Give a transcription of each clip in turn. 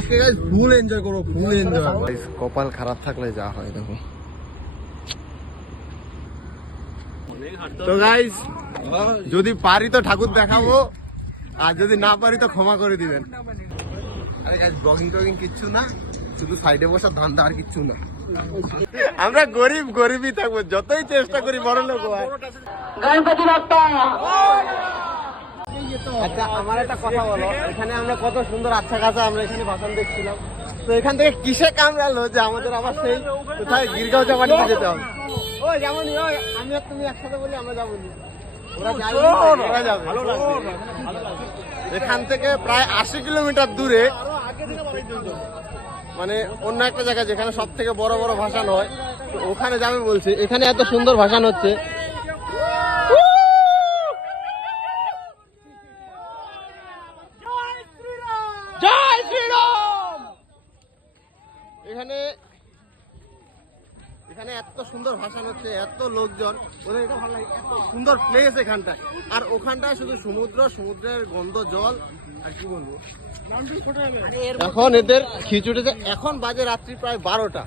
আজকে guys full enjoy করো full enjoy guys কপাল খারাপ থাকলে যা হয় দেখো। তো গাইস যদি পারি তো ঠাকুর দেখাবো আর যদি না পারি তো ক্ষমা করে দিবেন। আরে গাইস ব্লগিং টগিং কিচ্ছু না শুধু সাইডে বসে ধান আর কিচ্ছু না। আমরা গরিব গরিবই থাকব যতই চেষ্টা করি বড় লোক গণপতি বাপ্পা আচ্ছা আমার একটা কথা বলো। এখানে আমরা কত সুন্দর আচ্ছা কাছা আমরা এখানে ভাষণ দেখছিলাম। তো এখান থেকে কিসে কামড়ালো যে আমাদের আবার সেই কোথায় গিরগাঁও যেতে হবে? ও যেমনই ওই আমি আর তুমি একসাথে বলি আমরা যাব। এখান থেকে প্রায় আশি কিলোমিটার দূরে মানে অন্য একটা জায়গা যেখানে সব থেকে বড় বড় ভাষণ হয়। ওখানে যাবে বলছে এখানে এত সুন্দর ভাষণ হচ্ছে এখানে এত সুন্দর ভাষণ হচ্ছে এত লোকজন ওদের এটা ভালো লাগে এত সুন্দর প্লেস এখানটায়। আর ওখানটায় শুধু সমুদ্র সমুদ্রের গন্ধ জল আর কি বলব? এখন এদের খিচুটেছে এখন বাজে রাত্রি প্রায় বারোটা।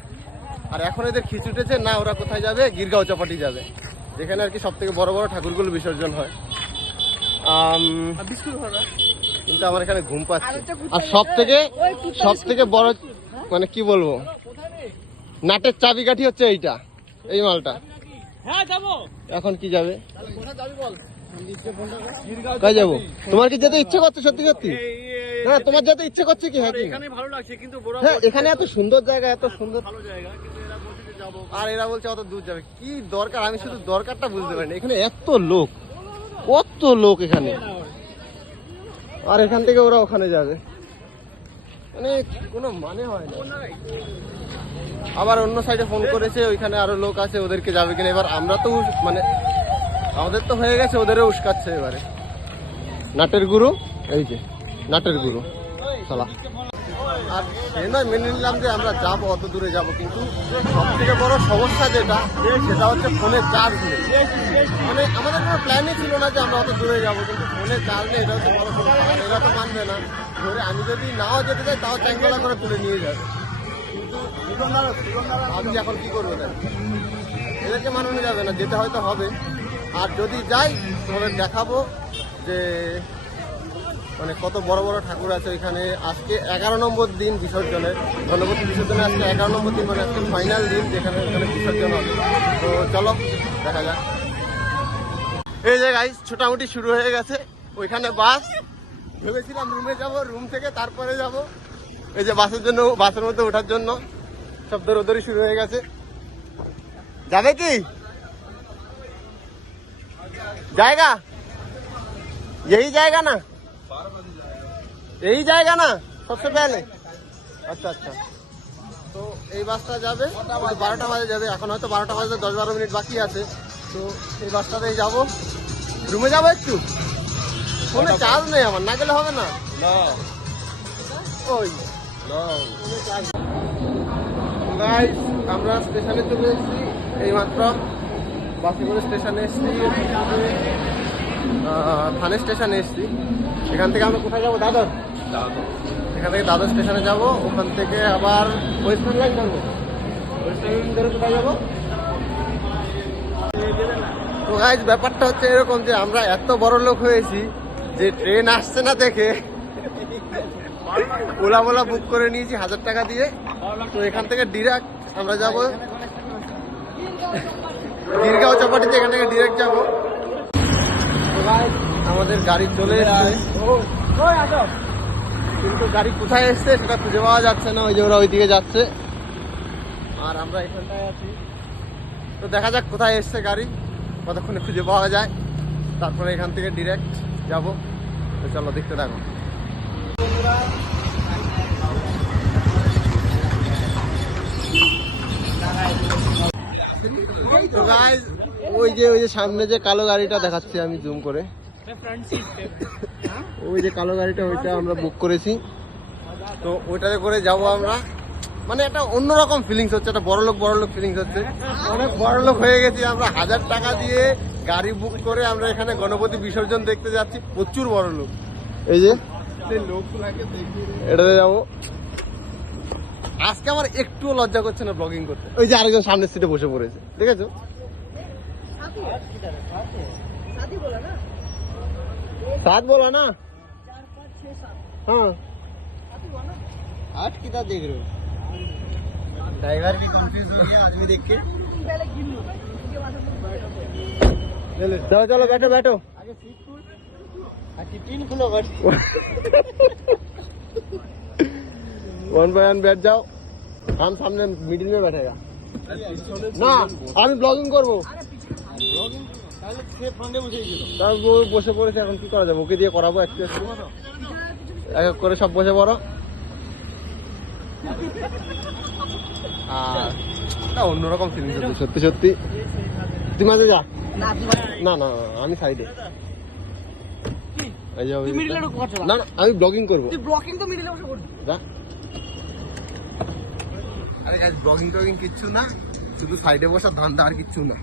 আর এখন এদের খিচুটেছে না ওরা কোথায় যাবে গিরগাঁও চপাটি যাবে। যেখানে আর কি সব থেকে বড় বড় ঠাকুরগুলো বিসর্জন হয়। কিন্তু আমার এখানে ঘুম পাচ্ছে। আর সব থেকে সব থেকে বড় মানে কি বলব? নাটের চাবিকাঠি হচ্ছে এইটা এই মালটা। হ্যাঁ যাব। এখন কি যাবে? কই যাব? তোমার কি যেতে ইচ্ছে করছে সত্যি সত্যি? হ্যাঁ তোমার যেতে ইচ্ছে করছে কি? হ্যাঁ এখানে ভালো লাগছে কিন্তু বড় হ্যাঁ এখানে এত সুন্দর জায়গা এত সুন্দর জায়গা কিন্তু এরা বলছে যে যাব। আর এরা বলছে অত দূর যাবে। কি দরকার? আমি শুধু দরকারটা বুঝতে পারিনি। এখানে এত লোক কত লোক এখানে। আর এখান থেকে ওরা ওখানে যাবে। মানে কোনো মানে হয় না। আবার অন্য সাইডে ফোন করেছে, ওইখানে আরও লোক আছে, ওদেরকে যাবে কিনা। এবার আমরা তো মানে আমাদের তো হয়ে গেছে, ওদেরও উস্কাচ্ছে এবারে। নাটের গুরু, এই যে, নাটের গুরু চলা আর সে নয়, মেনে নিলাম যে আমরা যাব, অত দূরে যাব, কিন্তু সব থেকে বড় সমস্যা যেটা, সেটা হচ্ছে ফোনের চার্জ নেই। মানে আমাদের কোনো প্ল্যানই ছিল না যে আমরা অত দূরে যাব, কিন্তু ফোনের চার্জ নেই, এটা হচ্ছে বড় সমস্যা। এরা তো মানবে না। ধরে আমি যদি নাও যেতে চাই, তাও চ্যাংকলা করে তুলে নিয়ে যাবে। কিন্তু এখন কি করব এদেরকে মানানো যাবে না, যেতে হয়তো হবে। আর যদি যাই তাহলে দেখাবো যে মানে কত বড় বড় ঠাকুর আছে এখানে। আজকে এগারো নম্বর দিন বিসর্জনের। গণপতি বিসর্জনে আজকে এগারো নম্বর দিন মানে আজকে ফাইনাল দিন যেখানে এখানে বিসর্জন হবে। তো চলো, দেখা যাক। এই যে গাইস ছোটামুটি শুরু হয়ে গেছে। ওইখানে বাস ভেবেছিলাম রুমে যাব রুম থেকে তারপরে যাব। এই যে বাসের জন্য বাসের মধ্যে ওঠার জন্য সব দৌড়দৌড়ি শুরু হয়ে গেছে। যাবে কি? জায়গা? এই জায়গা না? এই জায়গা না? সবসে পেলে। আচ্ছা আচ্ছা। তো এই বাসটা যাবে বারোটা বাজে যাবে। এখন হয়তো বারোটা বাজে দশ বারো মিনিট বাকি আছে। তো এই বাসটাতেই যাব। রুমে যাব একটু? ফোনে চার্জ নেই আমার না গেলে হবে না। ওই। আমরা স্টেশনে চলে এসেছি। এইমাত্র বাসে করে স্টেশনে এসেছি। থানে স্টেশনে এসেছি। এখান থেকে আমরা কোথায় যাব? দাদর? এখান থেকে দাদর স্টেশনে যাব। ওখান থেকে আবার ওয়েস্ট বেঙ্গল যাব। ওয়েস্ট বেঙ্গল ধরে কোথায় যাব? তো গাইজ ব্যাপারটা হচ্ছে এরকম যে আমরা এত বড় লোক হয়েছি যে ট্রেন আসছে না দেখে। ওলা মোলা বুক করে নিয়েছি, হাজার টাকা দিয়ে। তো এখান থেকে ডিরেক্ট আমরা যাব গিরগাঁও চপাটিতে, এখান থেকে ডিরেক্ট যাব। আমাদের গাড়ি চলে কিন্তু গাড়ি কোথায় এসছে সেটা খুঁজে পাওয়া যাচ্ছে না, ওই যে ওরা ওইদিকে যাচ্ছে। আর আমরা এখানটায় আছি। তো দেখা যাক কোথায় এসছে গাড়ি, কতক্ষণে খুঁজে পাওয়া যায়। তারপরে এখান থেকে ডিরেক্ট যাব। তো চলো দেখতে থাকো। তো guys, ওই যে ওই যে সামনে যে কালো গাড়িটা দেখাচ্ছি আমি জুম করে। ওই যে কালো গাড়িটা ওইটা আমরা বুক করেছি। তো ওইটাতে করে যাব আমরা। মানে একটা অন্যরকম ফিলিংস হচ্ছে একটা বড় লোক বড় লোক ফিলিংস হচ্ছে। অনেক বড় লোক হয়ে গেছি আমরা। হাজার টাকা দিয়ে গাড়ি বুক করে আমরা এখানে গণপতি বিসর্জন দেখতে যাচ্ছি। প্রচুর বড় লোক। এই যে এটাতে যাবো আজকে আমার একটুও লজ্জা করছে না ব্লগিং করতে ওই যে আরেকজন সামনের সিটে বসে পড়েছে দেখেছো सात बोला ना हाँ आठ कितना देख रहे हो ड्राइवर भी कंफ्यूज हो गया आदमी देख के चलो चलो बैठो बैठो तीन खुलो वन बाय वन बैठ जाओ हम सामने मिडिल में बैठेगा না আমি ব্লগিং করবো তার ও বসে পড়েছে এখন কি করা যাবে ওকে দিয়ে করাবো একটু একটু এক এক করে সব বসে পড়ো আর না অন্যরকম ফিলিং সত্যি সত্যি তুই মাঝে যা না না না আমি সাইডে এই যে ওই- না না আমি ব্লগিং করবো ব্লকিং তো মিডিলে বসে করবি যা আরে গাইস ব্লগিং টগিং কিচ্ছু না শুধু সাইডে বসা ধান্দা আর কিচ্ছু না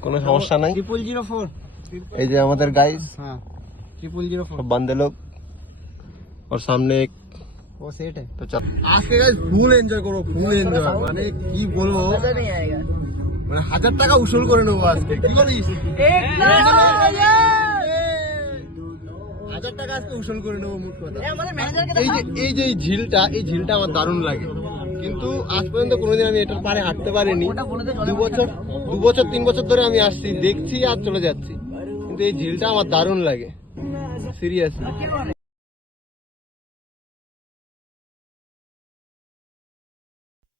কোনো সমস্যা নাই ট্রিপল জিরো ফোর এই যে আমাদের গাইস हाँ ट्रिपल जीरो फोर सब बंदे लोग और सामने एक वो सेट है তো চল আজকে গাইস ফুল এনজয় করবো ফুল এনজয় মানে কি বলবো नहीं आएगा মানে হাজার টাকা উসুল করে নেব আজকে। কি বলিস? হাজার টাকা আজকে উসুল করে নেব এই যে, এই ঝিলটা এই ঝিলটা আমার দারুণ লাগে। কিন্তু আজ পর্যন্ত কোনোদিন আমি এটার পারে হাঁটতে পারিনি। দু বছর দু বছর, তিন বছর ধরে আমি আসছি, দেখছি আর চলে যাচ্ছি। কিন্তু এই ঝিলটা আমার দারুণ লাগে। Seriously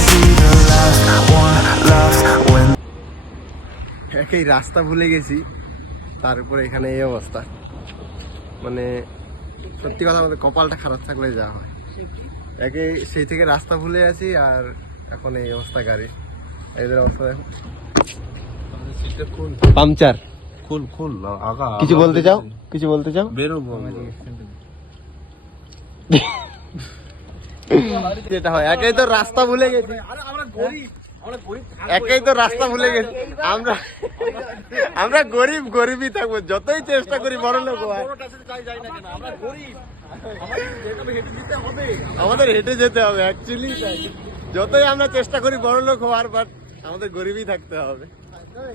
I'll be the last one left when একই রাস্তা ভুলে গেছি তার উপরে এখানে এই অবস্থা। মানে সত্যি কথা বলতে কপালটা খারাপ থাকলে যা হয়। একে সেই থেকে রাস্তা ভুলে আছি আর এখন এই অবস্থা গাড়ি। এদের অবস্থা দেখো। পাংচার। খুল খুল আগা কিছু বলতে চাও? কিছু বলতে চাও? বেরোবো যেটা হয়। একেই তো রাস্তা ভুলে গেছি। একেই তো রাস্তা ভুলে গেছি। আমরা আমরা গরিব, গরিবই থাকব। যতই চেষ্টা করি বড় লোক আমাদের হেঁটে যেতে হবে অ্যাকচুয়ালি যতই আমরা চেষ্টা করি বড় লোক হওয়ার বাট আমাদের গরিবই থাকতে হবে।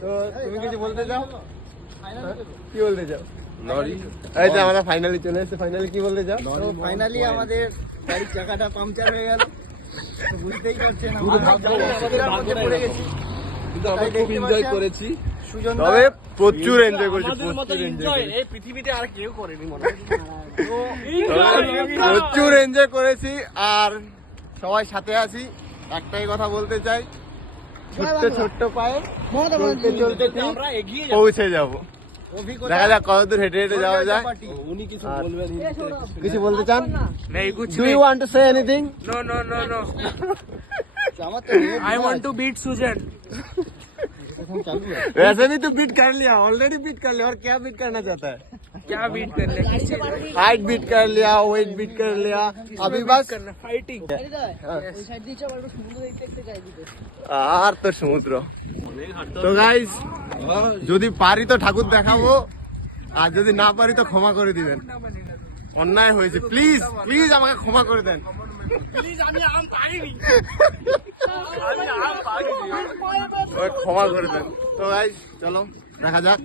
তো, তুমি কিছু বলতে চাও? কি বলতে চাও? এই যে আমরা ফাইনালি চলে এসেছে। ফাইনালি কি বলতে তো ফাইনালি আমাদের গাড়ির চাকাটা পাংচার হয়ে গেল। বুঝতেই পারছেন আমাদের পড়ে গেছি। কিন্তু আমরা খুব এনজয় করেছি। সুজন তবে প্রচুর এনজয় করেছি প্রচুর এনজয় এই পৃথিবীতে আর কেউ করেনি মনে প্রচুর এনজয় করেছি। আর সবাই সাথে আছি। একটাই কথা বলতে চাই। ছোট্ট ছোট্ট পায়ে চলতে চলতে আমরা এগিয়ে পৌঁছে যাব। দেখা যাক কতদূর হেঁটে হেঁটে যাওয়া যায় উনি কিছু আর- বলবেন কিছু বলতে চান नहीं कुछ do you want to say anything no no no no আমার I want to beat Sujan वैसे भी तू बीट कर लिया ऑलरेडी बीट कर लिया और क्या बीट करना चाहता है क्या बीट करने हाइट बीट कर लिया वेट बीट कर लिया अभी बस करना फाइटिंग আর তো সমুদ্র তো গাইস যদি পারি তো ঠাকুর দেখাবো আর যদি না পারি তো ক্ষমা করে দিবেন। অন্যায় হয়েছে। প্লিজ প্লিজ আমাকে ক্ষমা করে দেন। ক্ষমা করে দেন। তো ভাই চলো দেখা যাক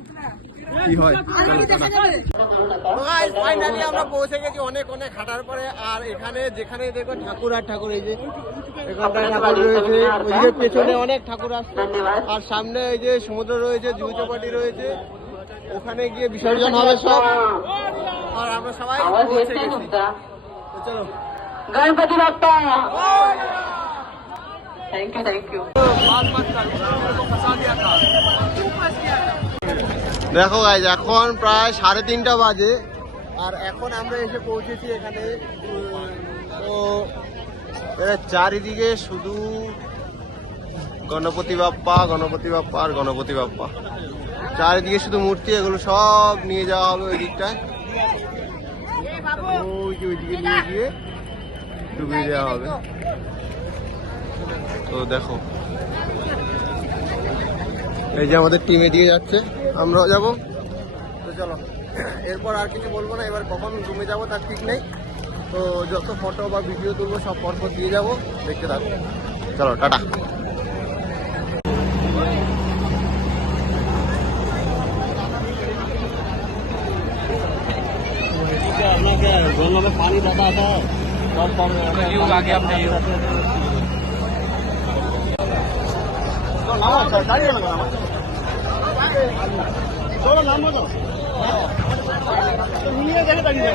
কি হয়। ফাইনালি আমরা পৌঁছে গেছি অনেক অনেক হাঁটার পরে। আর এখানে যেখানে দেখো ঠাকুর আর ঠাকুর এই যে পেছনে অনেক ঠাকুর আসছে আর সামনে ওই যে সমুদ্র রয়েছে জুহু রয়েছে ওখানে গিয়ে বিসর্জন হবে সব। আর আমরা সবাই চলো। Ganapati thank you thank you দেখো গাইজ এখন প্রায় সাড়ে তিনটা বাজে আর এখন আমরা এসে পৌঁছেছি এখানে তো চারিদিকে শুধু গণপতি বাপ্পা গণপতি বাপ্পা আর গণপতি বাপ্পা। চারিদিকে শুধু মূর্তি, এগুলো সব নিয়ে যাওয়া হবে ওই দিকটায়। গিয়ে ডুবিয়ে হবে। তো দেখো। এই যে আমাদের যাচ্ছে, আমরাও যাব। তো চলো, এরপর আর কিছু বলব না, এবার কখন রুমে যাব তার ঠিক নেই। তো যত ফটো বা ভিডিও তুলবো, সব পরপর দিয়ে যাব, দেখতে থাকব। চলো, টাটা। আপনাকে নিয়ে গেলে দাঁড়িয়ে